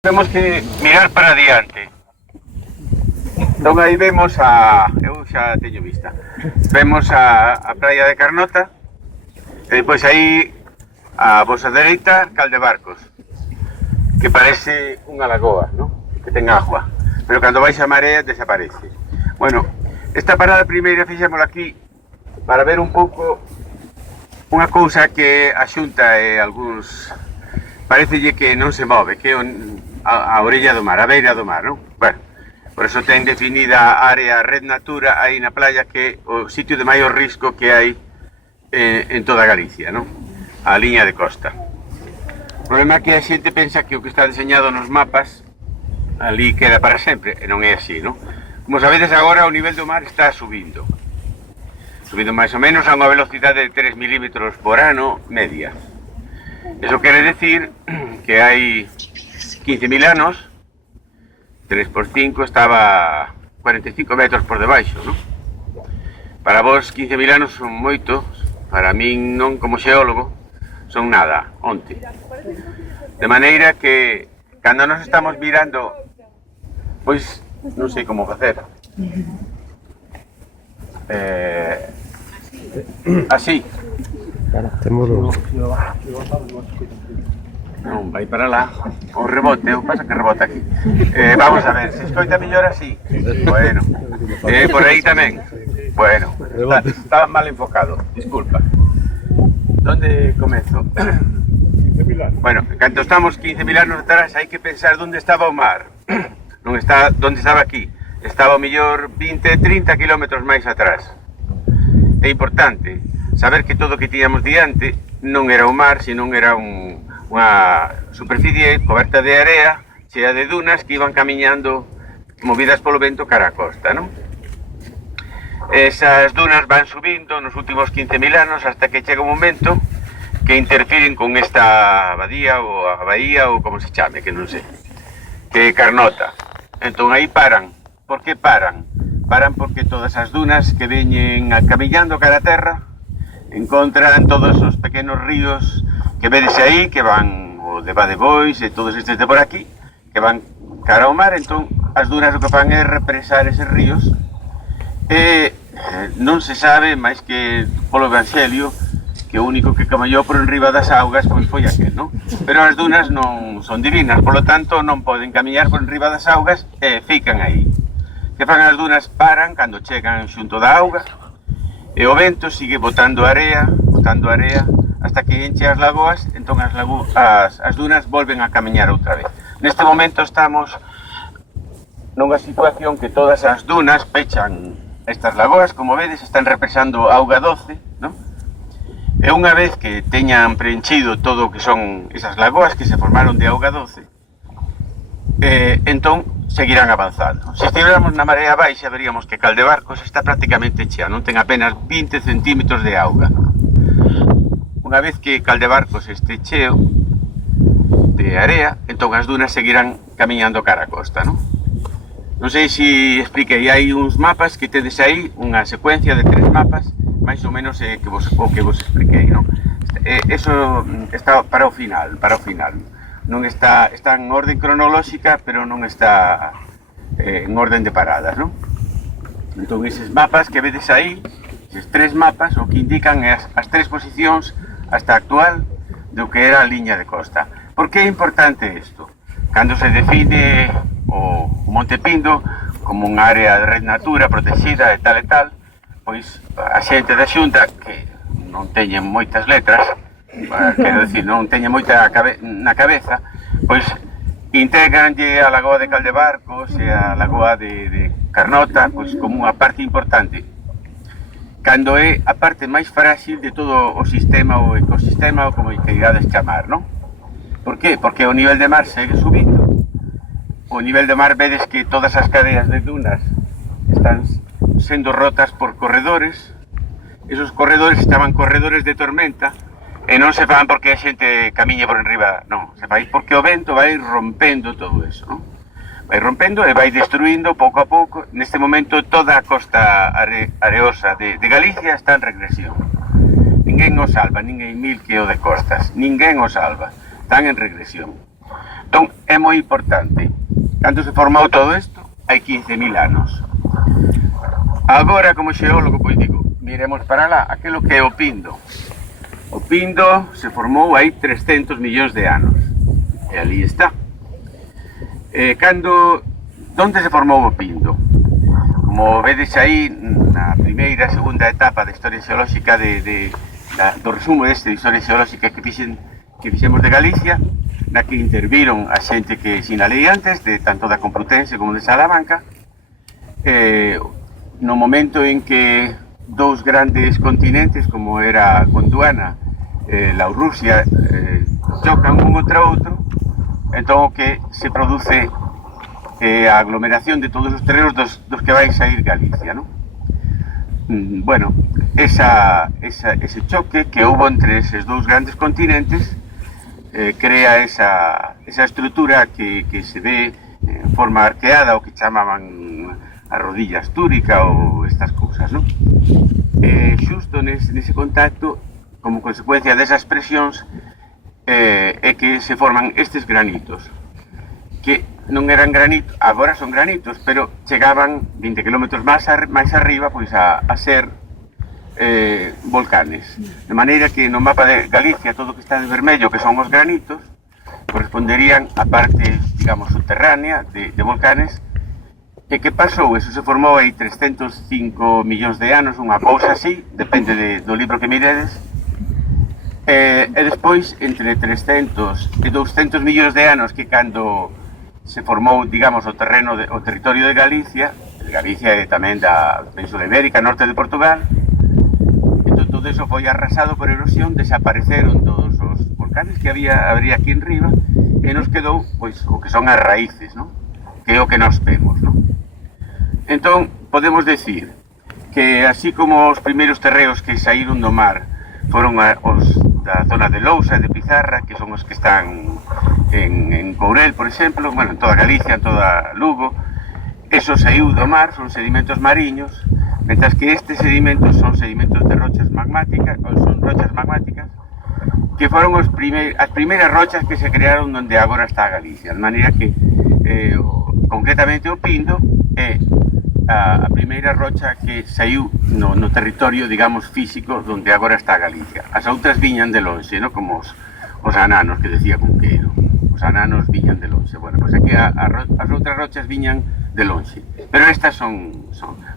Temos que mirar para adiante. Entón aí vemos eu xa teño vista. Vemos a praia de Carnota. E depois aí a vosa dereita, Caldebarcos, que parece unha lagoa, ¿no? Que ten agua, pero cando vais a marea desaparece. Bueno, esta parada primeira fixémola aquí para ver un pouco unha cousa que a Xunta e algúns parecelle que non se move, que é a orella do mar, a beira do mar, non? Bueno, por eso ten definida a área Red Natura aí na playa, que é o sitio de maior risco que hai en toda Galicia, non? A liña de costa. O problema é que a xente pensa que o que está diseñado nos mapas ali queda para sempre, e non é así, non? Como sabedes agora, o nivel do mar está subindo máis ou menos a unha velocidade de 3 milímetros por ano media. Eso quere decir que hai 15.000 anos, 3 por 5 estaba 45 metros por debaixo, non? Para vos 15.000 anos son moito, para min non, como xeólogo, son nada, onte. De maneira que, cando nos estamos mirando, pois non sei como facer. Así. Non, vai para lá. O rebote, o pasa que rebota aquí. Vamos a ver, se escoita mellor así. Bueno. Por aí tamén. Bueno, estaba mal enfocado, disculpa. Donde comezo? Bueno, cando estamos 15.000 anos atrás, hai que pensar onde estaba o mar. Non está onde estaba aquí. Estaba o mellor 20-30 kilómetros máis atrás. É importante saber que todo o que tiñamos diante non era o mar, senón era unha superficie coberta de area, chea de dunas que iban camiñando movidas polo vento cara a costa, non? Esas dunas van subindo nos últimos 15.000 anos hasta que chega un momento que interfiren con esta abadía ou a bahía ou como se chame, que non sei, que é Carnota. Entón aí paran. Por que paran? Paran porque todas as dunas que veñen camiñando cara a terra encontran todos os pequenos ríos que vedes aí, que van o de Badebois e todos estes de por aquí, que van cara ao mar. Entón as dunas o que fan é represar eses ríos e non se sabe máis que polo Evangelio que o único que camallou por enriba das augas pois foi aquel, non? Pero as dunas non son divinas, polo tanto non poden camiñar por enriba das augas e fican aí. Que fan as dunas? Paran cando chegan xunto da auga e o vento sigue botando area, hasta que enche as lagoas. Entón as dunas volven a camiñar outra vez. Neste momento estamos nunha situación que todas as dunas pechan estas lagoas, como vedes, están represando auga doce, non? E unha vez que teñan preenchido todo o que son esas lagoas que se formaron de auga doce, entón seguirán avanzando. Se estiveramos na marea baixa, veríamos que Caldebarcos está prácticamente chea, non ten apenas 20 centímetros de auga. Unha vez que Caldebarcos este cheo de area, entón as dunas seguirán camiñando cara a costa, non? Non sei se expliquei, hai uns mapas que tedes aí, unha secuencia de 3 mapas, máis ou menos o que vos expliquei, non? Eso está para o final, non está en orden cronolóxica, pero non está en orden de paradas, non? Entón, eses mapas que vedes aí, eses 3 mapas, o que indican é as 3 posicións hasta a actual do que era a liña de costa. Por que é importante isto? Cando se define o Monte Pindo como unha área de Red Natura protegida e tal, pois a xente da Xunta, que non teñen moitas letras, quero dicir, non teñen moita na cabeza, pois integranlle a lagoa de Caldebarcos e a lagoa de Carnota pois como unha parte importante, cando é a parte máis frágil de todo o sistema ou ecosistema, ou como queirades chamar, non? Por que? Porque o nivel de mar segue subindo. O nivel de mar, vedes que todas as cadeas de dunas están sendo rotas por corredores. Esos corredores estaban corredores de tormenta, e non se fan porque a xente camiña por enriba, non, se fai porque o vento vai rompendo todo eso, non? Vai rompendo e vai destruindo pouco a pouco. Neste momento toda a costa areosa de Galicia está en regresión. Ninguén o salva, ninguén mil que o de costas, ninguén o salva, están en regresión. Entón, é moi importante. Cando se formou todo isto, hai 15.000 anos. Agora, como xeólogo, pois digo, miremos para lá, aquilo que é o Pindo. O Pindo se formou hai 300 millóns de anos. E ali está. Onde se formou o Pindo? Como vedes aí, na primeira, segunda etapa da historia xeolóxica do resumo deste de historia xeolóxica que fixemos de Galicia, na que interviron a xente que sinalei antes, tanto da Complutense como de Salamanca, no momento en que dous grandes continentes, como era Gondwana, Laurrusia, chocan un contra outro, entón o que se produce a aglomeración de todos os terrenos dos que vai sair Galicia, non? Bueno, ese choque que houve entre eses dous grandes continentes crea esa estrutura que se ve en forma arqueada, o que chamaban a rodilla astúrica ou estas cousas, non? Xusto nese contacto, como consecuencia desas presións, é que se forman estes granitos, que non eran granitos, agora son granitos, pero chegaban 20 km máis arriba, pois a ser volcanes. De maneira que no mapa de Galicia todo o que está de vermello, que son os granitos, corresponderían a parte, digamos, subterránea de volcanes. E que pasou? Eso se formou aí 305 millóns de anos, unha cousa así, depende do libro que miredes. E despois, entre 300 e 200 millóns de anos, que cando se formou, digamos, o territorio de Galicia e tamén da Península Ibérica, norte de Portugal. Entón, todo eso foi arrasado por erosión, desapareceron todos os volcanes que habría aquí en riba, e nos quedou, pois, o que son as raíces, non? Que é o que nos vemos, non? Entón, podemos decir que así como os primeiros terreos que saíron do mar foron os da zona de Lousa e de Pizarra, que son os que están en Courel, por exemplo, bueno, en toda Galicia, en toda Lugo, eso saiu do mar, son sedimentos mariños, mentras que estes sedimentos son sedimentos de rochas magmáticas, ou son rochas magmáticas, que foron as primeiras rochas que se crearon onde agora está Galicia, de maneira que concretamente o Pindo é a primeira rocha que saiu no territorio, digamos, físico onde agora está Galicia. As outras viñan de lonxe, no? Como os ananos que decía Cunqueiro. Os ananos viñan de lonxe. Bueno, pois aquí as outras rochas viñan de lonxe. Pero estas son.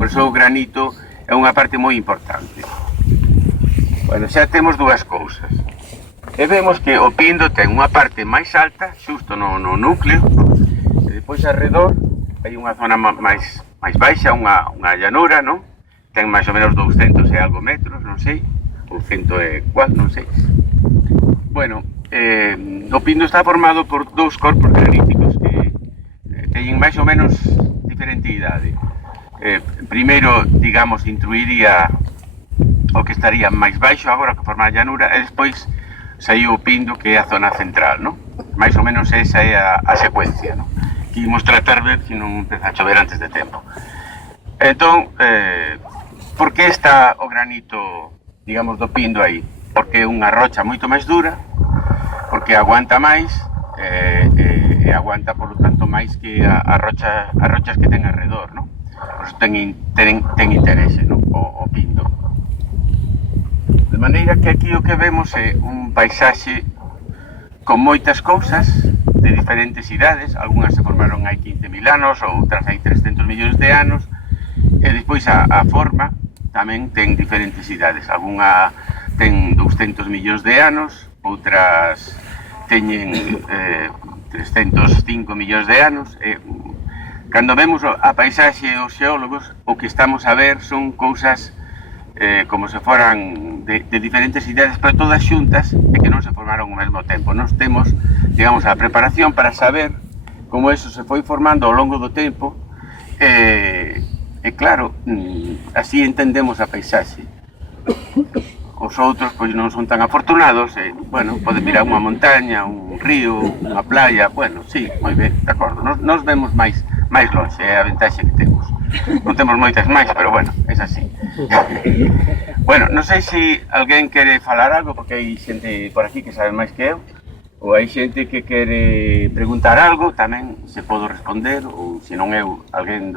Por iso o granito é unha parte moi importante. Bueno, xa temos dúas cousas. E vemos que o Pindo ten unha parte máis alta, xusto no núcleo, e depois arredor hai unha zona máis baixa, unha llanura, non? Ten máis ou menos 200 e algo metros, non sei, ou 104, non sei. Bueno, o Pindo está formado por dous corpos graníticos que teñen máis ou menos diferente idade. Primeiro, digamos, intruiría o que estaría máis baixo agora que forma a llanura, e despois saiu o Pindo, que é a zona central, non? Mais ou menos esa é a secuencia, non? Que imos tratar ver se non empeza a chover antes de tempo. Entón, por que está o granito, digamos, do Pindo aí? Porque é unha rocha moito máis dura, porque aguanta máis, e aguanta, por lo tanto, máis que as rochas que ten alrededor, non? Por iso ten interese, non? O Pindo. De maneira que aquí o que vemos é un paisaxe con moitas cousas de diferentes idades, algunhas se formaron hai 15.000 anos, outras hai 300 millóns de anos, e despois a forma tamén ten diferentes idades, algunha ten 200 millóns de anos, outras teñen 305 millóns de anos, e cando vemos a paisaxe os xeólogos, o que estamos a ver son cousas como se foran de diferentes idades, pero todas xuntas, e que non se formaron ao mesmo tempo. Nos temos, digamos, a preparación para saber como eso se foi formando ao longo do tempo, e claro, así entendemos a paisaxe. Os outros, pois, non son tan afortunados, bueno, poden mirar unha montaña, un río, unha playa, bueno, sí, moi ben, de acordo. Nos vemos máis lonxe, é a ventaxe que temos. Non temos moitas máis, pero bueno, é así. Bueno, non sei se alguén quere falar algo, porque hai xente por aquí que sabe máis que eu, ou hai xente que quere preguntar algo, tamén se podo responder, ou se non eu, alguén